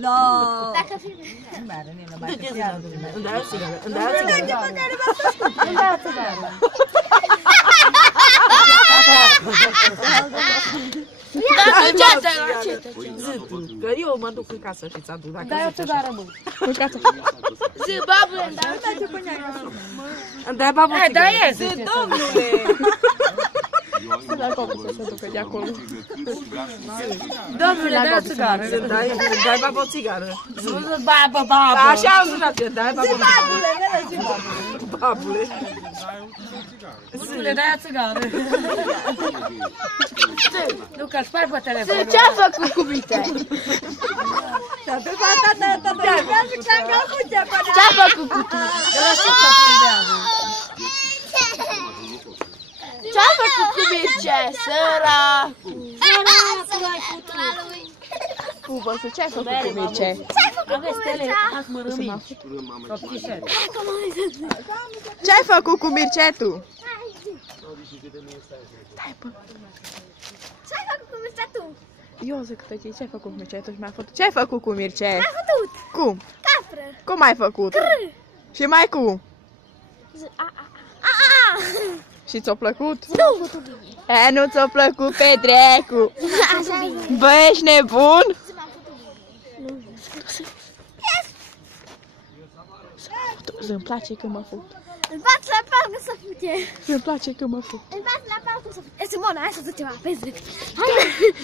No. Dacă fi... Nu are nimeni, mai târziu. Îmi dai o țigară, îmi dai o țigară. Îmi dai o țigară. Că eu mă duc în casă și ți aduc. Dai o țigară, mă. În casă. Zi, babule, îmi dai Îmi dai babă o țigară. Zi, domnule. Domnule, dai o țigară. Îmi dai babă o țigară. Babă, babă. Așa au sunat eu, dai babă o țigară. Babule. Babule, dai o țigară. Luca, spargă telefonul. Ce-a făcut cu mine? Ce-a făcut cu tine? Ce-a făcut cu Mircea, săracul? Bă, ce ai făcut cu Mircea? Aveți tele, ați mărâmit. Ce ai făcut cu Mircea tu? Ce-ai făcut cu Mircea tu? Eu zic că ce ai făcut cu Mircea tu și mi-a făcut. Ce ai făcut cu Mircea? Ce-ai făcut? Cum? Capră. Cum ai făcut? Și mai cum? Și ți-a plăcut? Nu! E, nu ți-a plăcut pe dracu! Bă, ești nebun? Îmi place că mă fut. Îmi bat la palcă să fute. Îmi place că mă fut. Îmi bat la palcă să fute. Simona, hai să ducem apă, zic. Hai!